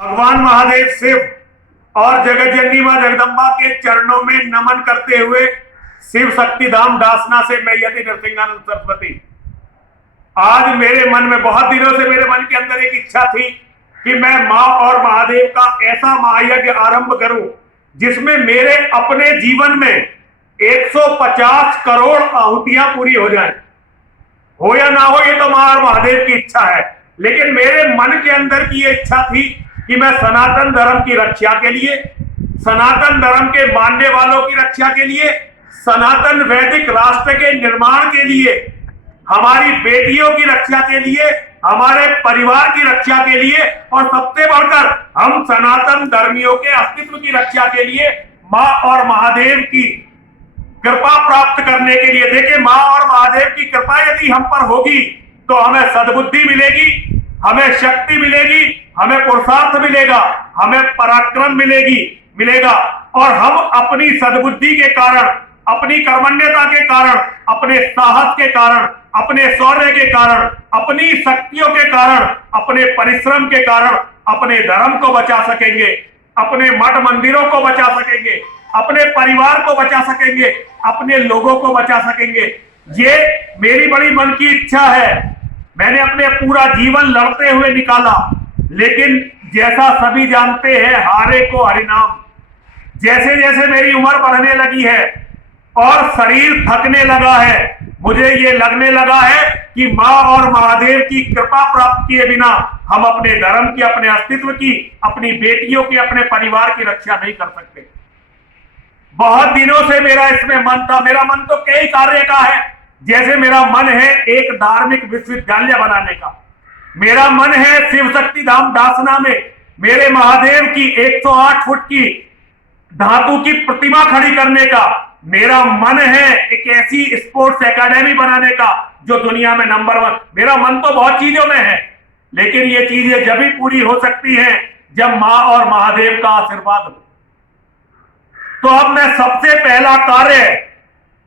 भगवान महादेव शिव और जगत जननी मां जगदम्बा के चरणों में नमन करते हुए शिव शक्ति धाम डासना से मैं यति नरसिंहानंद सरस्वती। आज मेरे मन में बहुत दिनों से मेरे मन के अंदर एक इच्छा थी कि मैं मां और महादेव का ऐसा महायज्ञ आरंभ करूं जिसमें मेरे अपने जीवन में 150 करोड़ आहुतियां पूरी हो जाएं। हो या ना हो ये तो मां और महादेव की इच्छा है, लेकिन मेरे मन के अंदर की ये इच्छा थी कि मैं सनातन धर्म की रक्षा के लिए, सनातन धर्म के मानने वालों की रक्षा के लिए, सनातन वैदिक राष्ट्र के निर्माण के लिए, हमारी बेटियों की रक्षा के लिए, हमारे परिवार की रक्षा के लिए और सबसे बढ़कर हम सनातन धर्मियों के अस्तित्व की रक्षा के लिए मां और महादेव की कृपा प्राप्त करने के लिए। देखिए, मां और महादेव की कृपा यदि हम पर होगी तो हमें सद्बुद्धि मिलेगी, हमें शक्ति मिलेगी, हमें पुरुषार्थ मिलेगा, हमें पराक्रम मिलेगा और हम अपनी सद्बुद्धि के कारण, अपनी कर्मण्यता के कारण, अपने साहस के कारण, अपने शौर्य के कारण, अपनी शक्तियों के कारण, अपने परिश्रम के कारण अपने धर्म को बचा सकेंगे, अपने मठ मंदिरों को बचा सकेंगे, अपने परिवार को बचा सकेंगे, अपने लोगों को बचा सकेंगे। ये मेरी बड़ी मन की इच्छा है। मैंने अपने पूरा जीवन लड़ते हुए निकाला, लेकिन जैसा सभी जानते हैं, हारे को हरिनाम। जैसे जैसे मेरी उम्र बढ़ने लगी है और शरीर थकने लगा है, मुझे ये लगने लगा है कि मां और महादेव की कृपा प्राप्त किए बिना हम अपने धर्म की, अपने अस्तित्व की, अपनी बेटियों की, अपने परिवार की रक्षा नहीं कर सकते। बहुत दिनों से मेरा इसमें मन था। मेरा मन तो कई कार्य का है। जैसे मेरा मन है एक धार्मिक विश्वविद्यालय बनाने का, मेरा मन है शिव शक्ति धाम डासना में मेरे महादेव की 108 फुट की धातु की प्रतिमा खड़ी करने का, मेरा मन है एक ऐसी स्पोर्ट्स एकेडमी बनाने का जो दुनिया में नंबर 1। मेरा मन तो बहुत चीजों में है, लेकिन ये चीजें जब भी पूरी हो सकती हैं जब मां और महादेव का आशीर्वाद हो। तो अब मैं सबसे पहला कार्य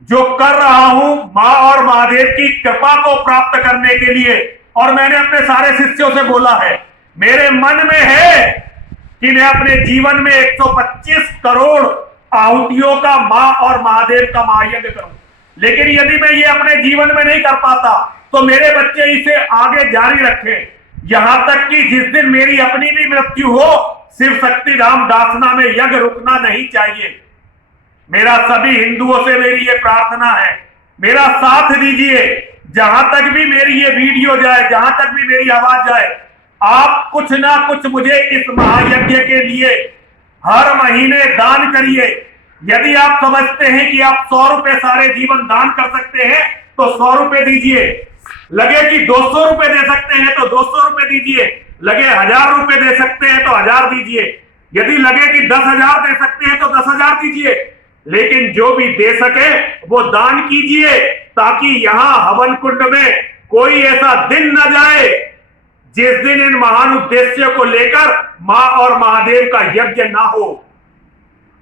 जो कर रहा हूं मां और महादेव की कृपा को प्राप्त करने के लिए, और मैंने अपने सारे शिष्यों से बोला है, मेरे मन में है कि मैं अपने जीवन में 125 करोड़ आहुतियों का मां और महादेव का महायज्ञ करूं। लेकिन यदि मैं ये अपने जीवन में नहीं कर पाता तो मेरे बच्चे इसे आगे जारी रखें, यहां तक कि जिस दिन मेरी अपनी भी मृत्यु हो, शिव शक्ति धाम डासना में यज्ञ रुकना नहीं चाहिए। मेरा सभी हिंदुओं से मेरी ये प्रार्थना है, मेरा साथ दीजिए। जहां तक भी मेरी ये वीडियो जाए, जहां तक भी मेरी आवाज जाए, आप कुछ ना कुछ मुझे इस महायज्ञ के लिए हर महीने दान करिए। यदि आप समझते हैं कि आप 100 रुपए सारे जीवन दान कर सकते हैं तो 100 रुपए दीजिए। लगे कि 200 रुपए दे सकते हैं तो 200 रुपए दीजिए। लगे 1000 रुपए दे सकते हैं तो 1000 दीजिए। यदि लगे कि 10,000 दे सकते हैं तो 10,000 दीजिए। लेकिन जो भी दे सके वो दान कीजिए, ताकि यहां हवन कुंड में कोई ऐसा दिन न जाए जिस दिन इन महान उद्देश्यों को लेकर मां और महादेव का यज्ञ ना हो।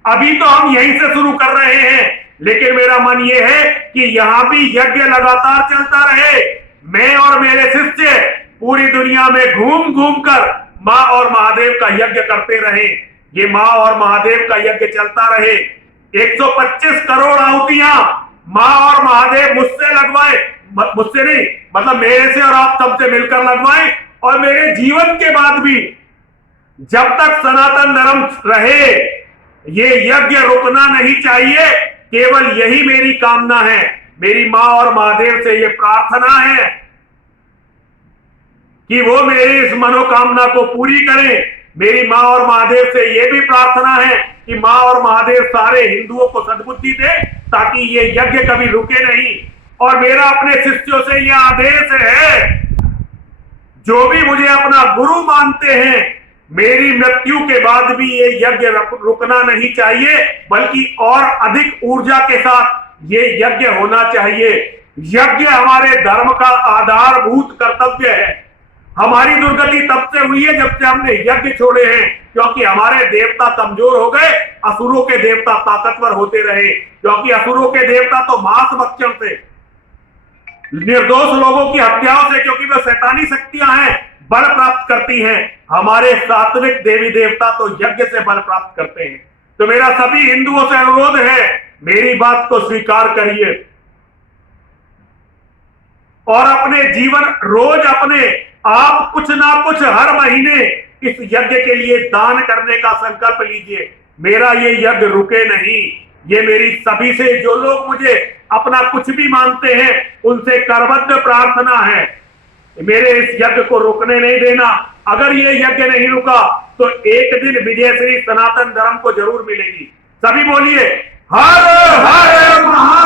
अभी तो हम यहीं से शुरू कर रहे हैं, लेकिन मेरा मन ये है कि यहां भी यज्ञ लगातार चलता रहे। मैं और मेरे शिष्य पूरी दुनिया में घूम घूम कर मां और महादेव का यज्ञ करते रहे। ये मां और महादेव का यज्ञ चलता रहे। 125 करोड़ आहुतियां मां और महादेव मुझसे लगवाए, मुझसे नहीं, मतलब मेरे से और आप सबसे मिलकर लगवाए। और मेरे जीवन के बाद भी जब तक सनातन धर्म रहे ये यज्ञ रुकना नहीं चाहिए। केवल यही मेरी कामना है। मेरी मां और महादेव से ये प्रार्थना है कि वो मेरी इस मनोकामना को पूरी करें। मेरी मां और महादेव से ये भी प्रार्थना है कि मां और महादेव सारे हिंदुओं को सद्बुद्धि दे, ताकि ये यज्ञ कभी रुके नहीं। और मेरा अपने शिष्यों से यह आदेश है, जो भी मुझे अपना गुरु मानते हैं, मेरी मृत्यु के बाद भी ये यज्ञ रुकना नहीं चाहिए, बल्कि और अधिक ऊर्जा के साथ ये यज्ञ होना चाहिए। यज्ञ हमारे धर्म का आधारभूत कर्तव्य है। हमारी दुर्गति तब से हुई है जब से हमने यज्ञ छोड़े हैं, क्योंकि हमारे देवता कमजोर हो गए, असुरों के देवता ताकतवर होते रहे। क्योंकि असुरों के देवता तो मांस भक्षण से, निर्दोष लोगों की हत्याओं से, क्योंकि वे शैतानी शक्तियां हैं, बल प्राप्त करती हैं, हमारे सात्विक देवी देवता तो यज्ञ से बल प्राप्त करते हैं। तो मेरा सभी हिंदुओं से अनुरोध है, मेरी बात को स्वीकार करिए और अपने जीवन रोज अपने आप कुछ ना कुछ हर महीने इस यज्ञ के लिए दान करने का संकल्प लीजिए। मेरा ये यज्ञ रुके नहीं, ये मेरी सभी से जो लोग मुझे अपना कुछ भी मानते हैं उनसे करबद्ध प्रार्थना है, मेरे इस यज्ञ को रुकने नहीं देना। अगर ये यज्ञ नहीं रुका तो एक दिन विजय श्री सनातन धर्म को जरूर मिलेगी। सभी बोलिए हर हर महादेव।